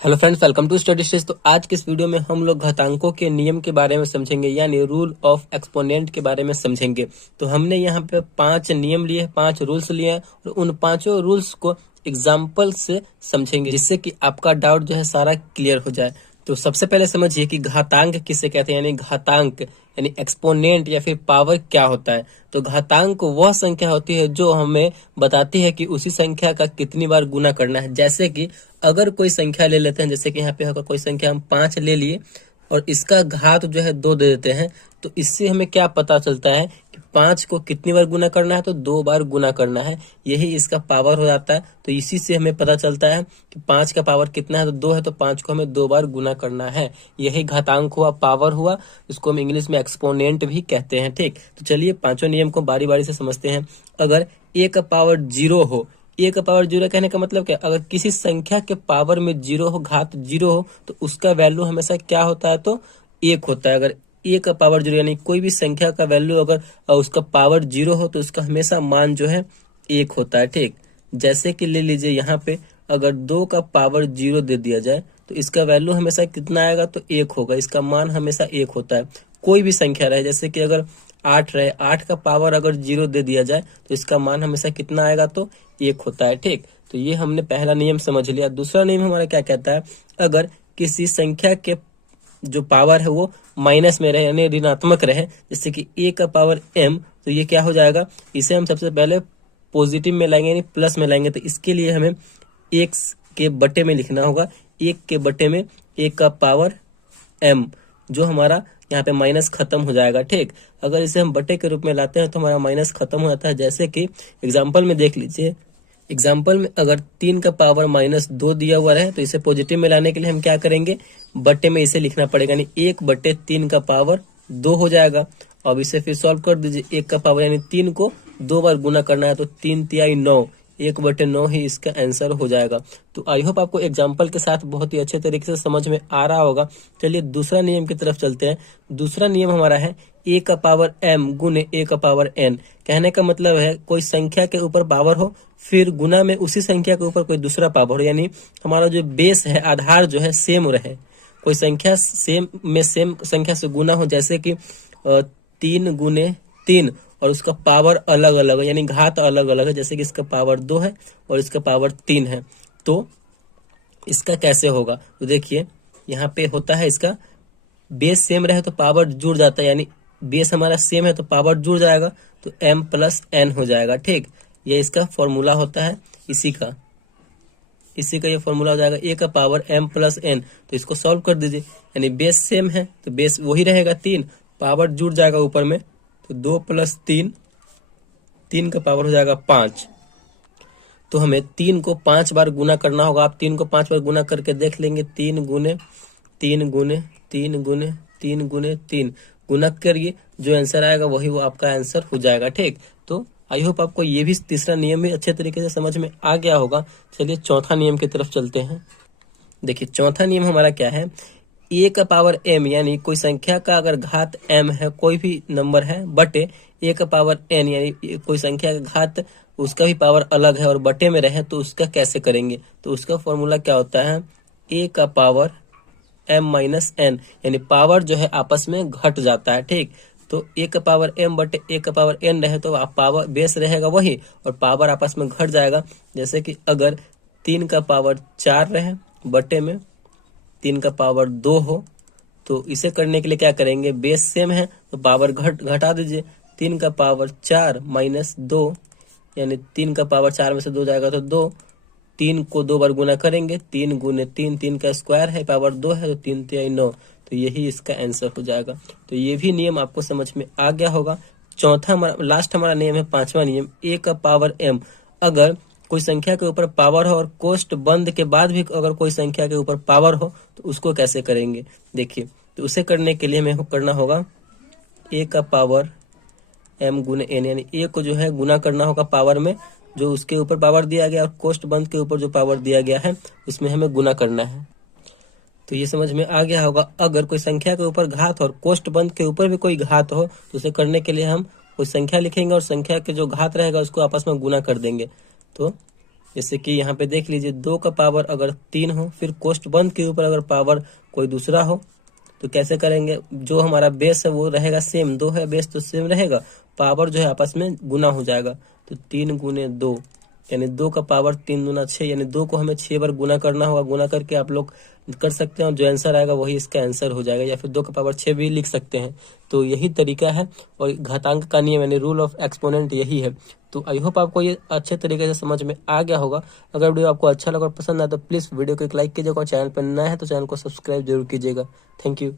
Hello friends, welcome to study stage. तो आज के इस वीडियो में हम लोग घातांकों के नियम के बारे में समझेंगे, यानी रूल ऑफ एक्सपोनेंट के बारे में समझेंगे। तो हमने यहाँ पे 5 नियम लिए, 5 रूल्स लिए हैं और उन 5 रूल्स को एग्जाम्पल से समझेंगे, जिससे कि आपका डाउट जो है सारा क्लियर हो जाए। तो सबसे पहले समझिए कि घातांक किसे कहते हैं, यानी घातांक यानी एक्सपोनेंट या फिर पावर क्या होता है। तो घातांक वह संख्या होती है जो हमें बताती है कि उसी संख्या का कितनी बार गुना करना है। जैसे कि अगर कोई संख्या ले लेते हैं, जैसे कि यहाँ पे अगर कोई संख्या हम 5 ले लिए और इसका घात जो है 2 दे देते हैं, तो इससे हमें क्या पता चलता है कि 5 को कितनी बार गुना करना है, तो 2 बार गुना करना है। यही इसका पावर हो जाता है। तो इसी से हमें पता चलता है कि 5 का पावर कितना है, तो 2 है, तो 5 को हमें 2 बार गुना करना है। यही घातांक हुआ, पावर हुआ। इसको हम इंग्लिश में एक्सपोनेंट भी कहते हैं। ठीक, तो चलिए 5 नियम को बारी बारी से समझते हैं। अगर a का पावर 0 हो, ए का पावर 0 कहने का मतलब क्या, अगर किसी संख्या के पावर में 0 हो, घात 0 हो, तो उसका वैल्यू हमेशा क्या होता है, तो 1 होता है। अगर ए का पावर 0 यानी कोई भी संख्या का वैल्यू अगर उसका पावर 0 हो, तो उसका हमेशा मान जो है 1 होता है। ठीक, जैसे कि ले लीजिए यहाँ पे अगर 2 का पावर 0 दे दिया जाए, तो इसका वैल्यू हमेशा कितना आएगा, तो 1 होगा। इसका मान हमेशा 1 होता है। कोई भी संख्या रहे, जैसे कि अगर 8 रहे, 8 का पावर अगर 0 दे दिया जाए, तो इसका मान हमेशा कितना आएगा, तो 1 होता है। ठीक, तो ये हमने पहला नियम समझ लिया। दूसरा नियम हमारा क्या कहता है, अगर किसी संख्या के जो पावर है वो माइनस में रहे, यानी ऋणात्मक रहे, जैसे कि a का पावर m, तो ये क्या हो जाएगा, इसे हम सबसे पहले पॉजिटिव में लाएंगे यानी प्लस में लाएंगे। तो इसके लिए हमें x के बटे में लिखना होगा, 1 के बटे में a का पावर m, जो हमारा यहाँ पे माइनस खत्म हो जाएगा। ठीक, अगर इसे हम बटे के रूप में लाते हैं तो हमारा माइनस खत्म हो जाता है। जैसे कि एग्जाम्पल में देख लीजिए, एग्जाम्पल में अगर 3 का पावर -2 दिया हुआ है, तो इसे पॉजिटिव में लाने के लिए हम क्या करेंगे, बटे में इसे लिखना पड़ेगा, यानी 1/3 का पावर 2 हो जाएगा। अब इसे फिर सॉल्व कर दीजिए, 1 का पावर यानी 3 को 2 बार गुना करना है, तो 3 तिहाई 9, 1/9 ही इसका आंसर हो जाएगा। तो आई होप आपको एग्जाम्पल के साथ बहुत ही अच्छे तरीके से समझ में आ रहा होगा। चलिए दूसरा नियम की तरफ चलते हैं। दूसरा नियम हमारा है a का पावर m गुने a का पावर n। कहने का मतलब है कोई संख्या के ऊपर पावर हो, फिर गुना में उसी संख्या के ऊपर कोई दूसरा पावर हो, यानी हमारा जो बेस है, आधार जो है सेम रहे। कोई संख्या सेम संख्या से गुना हो, जैसे कि 3 गुने 3 और उसका पावर अलग अलग है, यानी घात अलग अलग है। जैसे कि इसका पावर 2 है और इसका पावर 3 है, तो इसका कैसे होगा, तो देखिए यहाँ पे होता है, इसका बेस सेम रहे तो पावर जुड़ जाता है, यानी बेस हमारा सेम है तो पावर जुड़ जाएगा, तो m प्लस n हो जाएगा। ठीक, ये इसका फॉर्मूला होता है, इसी का ये फॉर्मूला हो जाएगा, a का पावर m प्लस n। तो इसको सॉल्व कर दीजिए, यानी बेस सेम है तो बेस वही रहेगा 3, पावर जुड़ जाएगा ऊपर में, तो 2 + 3, 3 का पावर हो जाएगा 5। तो हमें 3 को 5 बार गुना करना होगा। आप 3 को 5 बार गुना करके देख लेंगे, 3 गुने 3 गुने 3 गुने 3 गुने 3 गुना करिए, जो आंसर आएगा वही वो आपका आंसर हो जाएगा। ठीक, तो आई होप आपको ये भी तीसरा नियम भी अच्छे तरीके से समझ में आ गया होगा। चलिए चौथा नियम की तरफ चलते हैं। देखिए चौथा नियम हमारा क्या है, a का पावर m, यानी कोई संख्या का अगर घात m है, कोई भी नंबर है, बटे a का पावर n, यानी कोई संख्या का घात उसका भी पावर अलग है और बटे में रहे, तो उसका कैसे करेंगे, तो उसका फॉर्मूला क्या होता है, a का पावर m माइनस n, यानी पावर जो है आपस में घट जाता है। ठीक, तो a का पावर m बटे a का पावर n रहे, तो आप पावर बेस रहेगा वही और पावर आपस में घट जाएगा। जैसे कि अगर 3 का पावर 4 रहे, बटे में 3 का पावर 2 हो, तो इसे करने के लिए क्या करेंगे, बेस सेम है तो पावर घटा दीजिए, 3 का पावर 4 माइनस 2, यानी 3 का पावर 4 में से 2 जाएगा तो 2, 3 को 2 बार गुना करेंगे, 3 गुने 3, 3 का स्क्वायर है, पावर 2 है, तो 3 तिहाई 9, तो यही इसका आंसर हो जाएगा। तो ये भी नियम आपको समझ में आ गया होगा। चौथा लास्ट हमारा नियम है, पांचवा नियम, a का पावर m। अगर कोई संख्या के ऊपर पावर हो और कोष्ट बंद के बाद भी अगर कोई संख्या के ऊपर पावर हो, तो उसको कैसे करेंगे, देखिए। तो उसे करने के लिए हमें करना होगा a का पावर m गुने n, यानी a को जो है गुना करना होगा पावर में, जो उसके ऊपर पावर दिया गया, और कोष्ट बंद के ऊपर जो पावर दिया गया है उसमें हमें गुना करना है। तो ये समझ में आ गया होगा। अगर कोई संख्या के ऊपर घात और कोष्ट बंद के ऊपर भी कोई घात हो, तो उसे करने के लिए हम कोई संख्या लिखेंगे और संख्या के जो घात रहेगा उसको आपस में गुना कर देंगे। तो जैसे कि यहाँ पे देख लीजिए 2 का पावर अगर 3 हो, फिर कोष्ठ बंद के ऊपर अगर पावर कोई दूसरा हो तो कैसे करेंगे, जो हमारा बेस है वो रहेगा सेम, 2 है बेस तो सेम रहेगा, पावर जो है आपस में गुना हो जाएगा। तो 3 गुने 2 यानी 2 का पावर 3 दूना 6, यानी 2 को हमें 6 बार गुना करना होगा। गुना करके आप लोग कर सकते हैं और जो आंसर आएगा वही इसका आंसर हो जाएगा, या फिर 2 का पावर 6 भी लिख सकते हैं। तो यही तरीका है और घातांक का नियम यानी रूल ऑफ एक्सपोनेंट यही है। तो आई होप आपको ये अच्छे तरीके से समझ में आ गया होगा। अगर वीडियो आपको अच्छा लगा और पसंद आया तो प्लीज़ वीडियो को एक लाइक कीजिएगा और चैनल पर नया है तो चैनल को सब्सक्राइब जरूर कीजिएगा। Thank you.